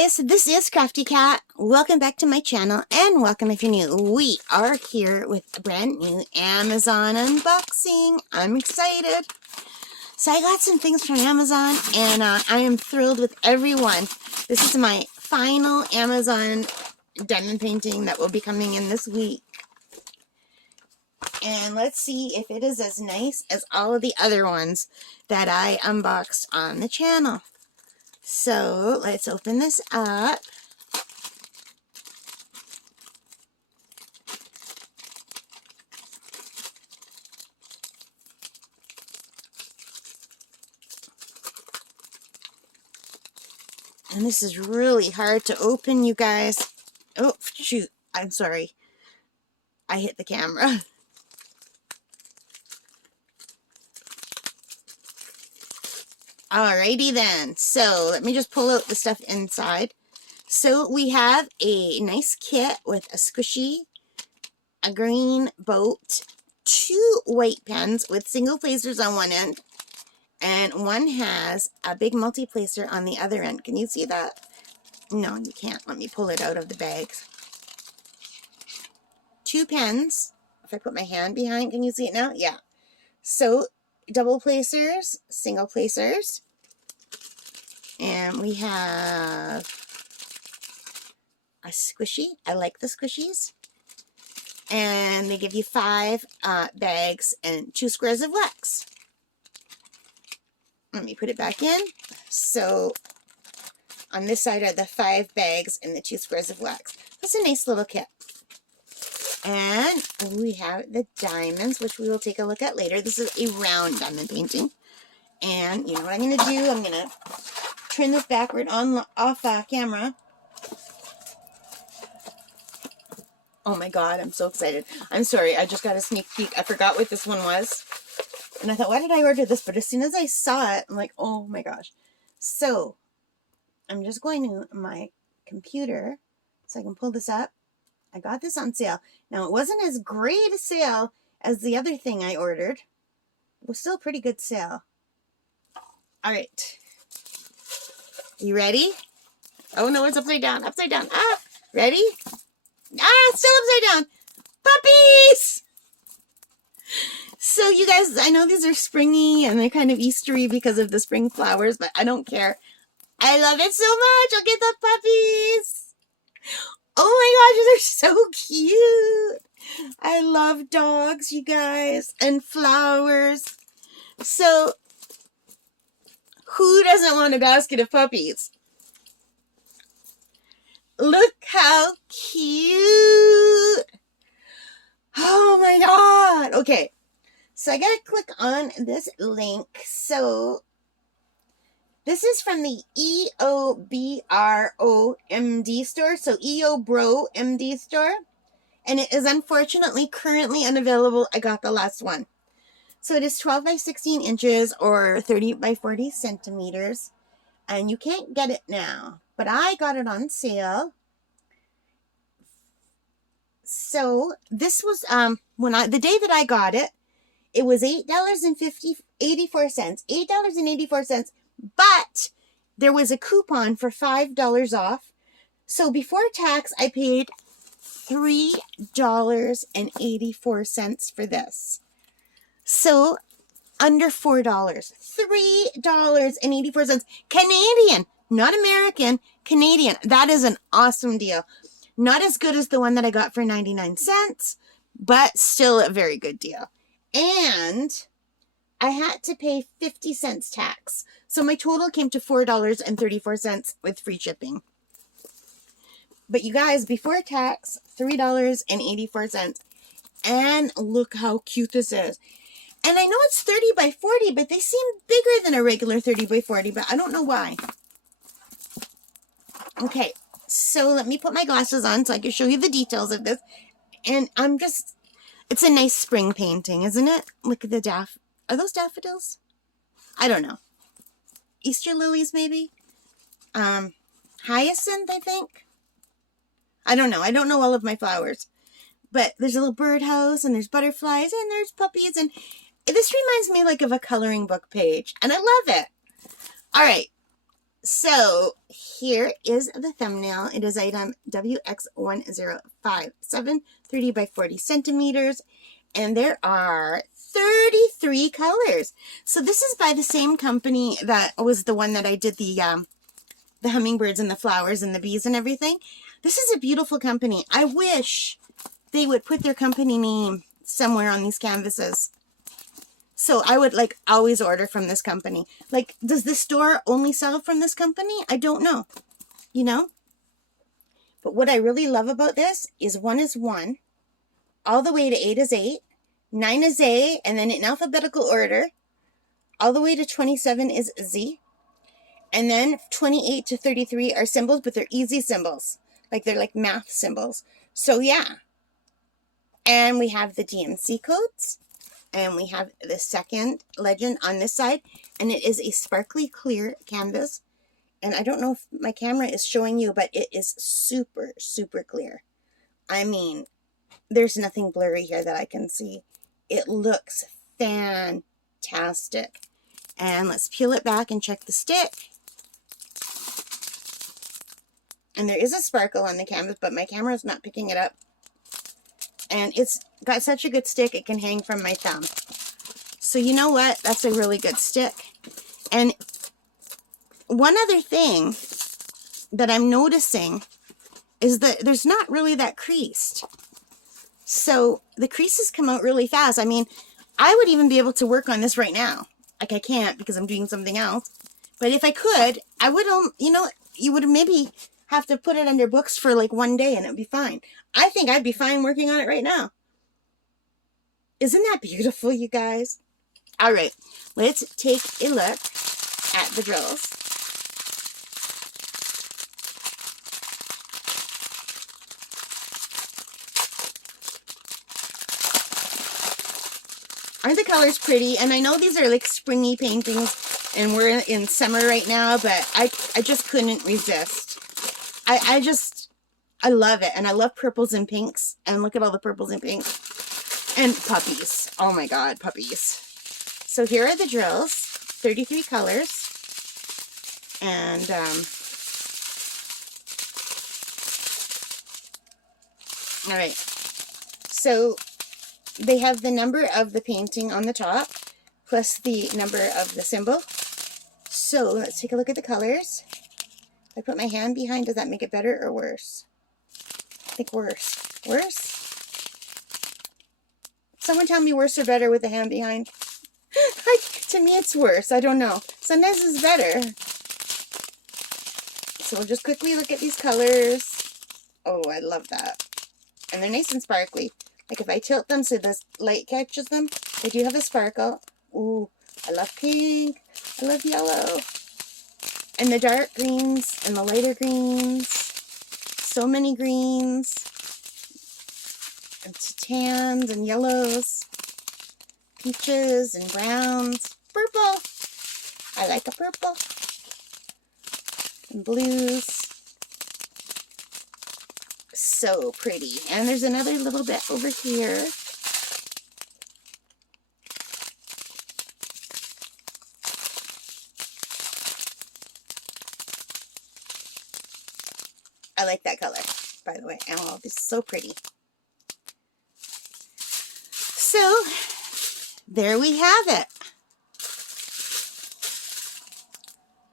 guys, this is Crafty Cat. Welcome back to my channel, and welcome if you're new. We are here with a brand new Amazon unboxing. I'm excited. So I got some things from Amazon, and I am thrilled with every one. This is my final Amazon diamond painting that will be coming in this week. And let's see if it is as nice as all of the other ones that I unboxed on the channel. So let's open this up. And this is really hard to open, you guys. Oh, shoot. I'm sorry. I hit the camera. Alrighty then, so let me just pull out the stuff inside. So we have a nice kit with a squishy, a green boat, 2 white pens with single placers on one end, and one has a big multi-placer on the other end. Can you see that? No, you can't. Let me pull it out of the bags. 2 pens. If I put my hand behind, can you see it now? Yeah. So double placers, single placers, and we have a squishy. I like the squishies. And they give you 5 bags and 2 squares of wax. Let me put it back in. So on this side are the 5 bags and the 2 squares of wax. That's a nice little kit. And we have the diamonds, which we will take a look at later. This is a round diamond painting. And you know what I'm going to do? I'm going to turn this backward off camera. Oh my god, I'm so excited. I'm sorry, I just got a sneak peek. I forgot what this one was. And I thought, why did I order this? But as soon as I saw it, I'm like, oh my gosh. So, I'm just going to my computer so I can pull this up. I got this on sale. Now, it wasn't as great a sale as the other thing I ordered. It was still a pretty good sale. All right. You ready? Oh, no, it's upside down. Upside down. Ah, ready? Ah, still upside down. Puppies! So, you guys, I know these are springy and they're kind of Eastery because of the spring flowers, but I don't care. I love it so much. I'll get the puppies. Oh my gosh, they're so cute. I love dogs, you guys, and flowers. So, who doesn't want a basket of puppies? Look how cute. Oh my god. Okay, so I gotta click on this link. So, this is from the EOBROMD store, so EOBRO MD store, and it is unfortunately currently unavailable. I got the last one. So it is 12 by 16 inches or 30 by 40 centimeters, and you can't get it now, but I got it on sale. So this was, the day that I got it, it was $8.84, $8.84, but there was a coupon for $5 off. So before tax, I paid $3.84 for this. So under $4. $3.84. Canadian, not American, Canadian. That is an awesome deal. Not as good as the one that I got for 99 cents, but still a very good deal. And I had to pay 50 cents tax. So my total came to $4.34 with free shipping. But you guys, before tax, $3.84. And look how cute this is. And I know it's 30 by 40, but they seem bigger than a regular 30 by 40, but I don't know why. Okay, so let me put my glasses on so I can show you the details of this. And it's a nice spring painting, isn't it? Look at the are those daffodils? I don't know. Easter lilies, maybe? Hyacinth, I think? I don't know. I don't know all of my flowers. But there's a little birdhouse, and there's butterflies, and there's puppies, and this reminds me like of a coloring book page, and I love it. All right. So here is the thumbnail. It is item WX1057, 30 by 40 centimeters, and there are 33 colors. So this is by the same company that was the one that I did the hummingbirds and the flowers and the bees and everything. This is a beautiful company. I wish they would put their company name somewhere on these canvases. So I would like always order from this company. Like, does this store only sell from this company? I don't know, you know? But what I really love about this is 1 is 1, all the way to 8 is 8, 9 is A, and then in alphabetical order, all the way to 27 is Z. And then 28 to 33 are symbols, but they're easy symbols. Like, they're like math symbols. So, yeah. And we have the DMC codes. And we have the second legend on this side. And it is a sparkly clear canvas. And I don't know if my camera is showing you, but it is super, super clear. I mean, there's nothing blurry here that I can see. It looks fantastic. And let's peel it back and check the stick. And there is a sparkle on the canvas, but my camera is not picking it up. And it's got such a good stick, it can hang from my thumb. So you know what? That's a really good stick. And one other thing that I'm noticing is that there's not really that creased. So the creases come out really fast. I mean, I would even be able to work on this right now. Like, I can't because I'm doing something else. But if I could, I would, you know, you would maybe have to put it under books for like 1 day and it would be fine. I think I'd be fine working on it right now. Isn't that beautiful, you guys? All right, let's take a look at the drills. Aren't the colors pretty? And I know these are like springy paintings and we're in summer right now, but I just couldn't resist. I love it. And I love purples and pinks. And look at all the purples and pinks. And puppies. Oh my God, puppies. So here are the drills. 33 colors. And all right. So they have the number of the painting on the top, plus the number of the symbol. So let's take a look at the colors. If I put my hand behind, does that make it better or worse? I think worse. Worse? Someone tell me worse or better with the hand behind. To me, it's worse. I don't know. Sometimes it's better. So we'll just quickly look at these colors. Oh, I love that. And they're nice and sparkly. Like if I tilt them so the light catches them, they do have a sparkle. Ooh, I love pink. I love yellow. And the dark greens and the lighter greens. So many greens. And tans and yellows. Peaches and browns. Purple. I like a purple. And blues. So pretty. And there's another little bit over here. I like that color, by the way. Oh, this is so pretty. So, there we have it.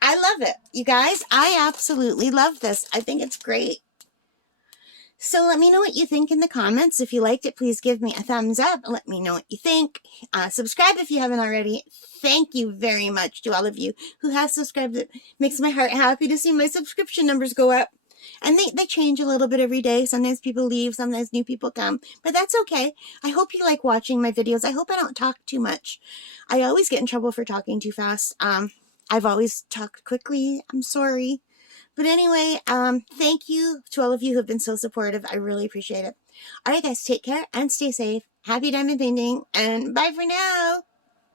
I love it. You guys, I absolutely love this. I think it's great. So let me know what you think in the comments. If you liked it, please give me a thumbs up. Let me know what you think. Subscribe if you haven't already. Thank you very much to all of you who have subscribed. It makes my heart happy to see my subscription numbers go up. And they change a little bit every day. Sometimes people leave, sometimes new people come. But that's okay. I hope you like watching my videos. I hope I don't talk too much. I always get in trouble for talking too fast. I've always talked quickly. I'm sorry. But anyway, thank you to all of you who have been so supportive. I really appreciate it. All right, guys, take care and stay safe. Happy diamond painting, and bye for now.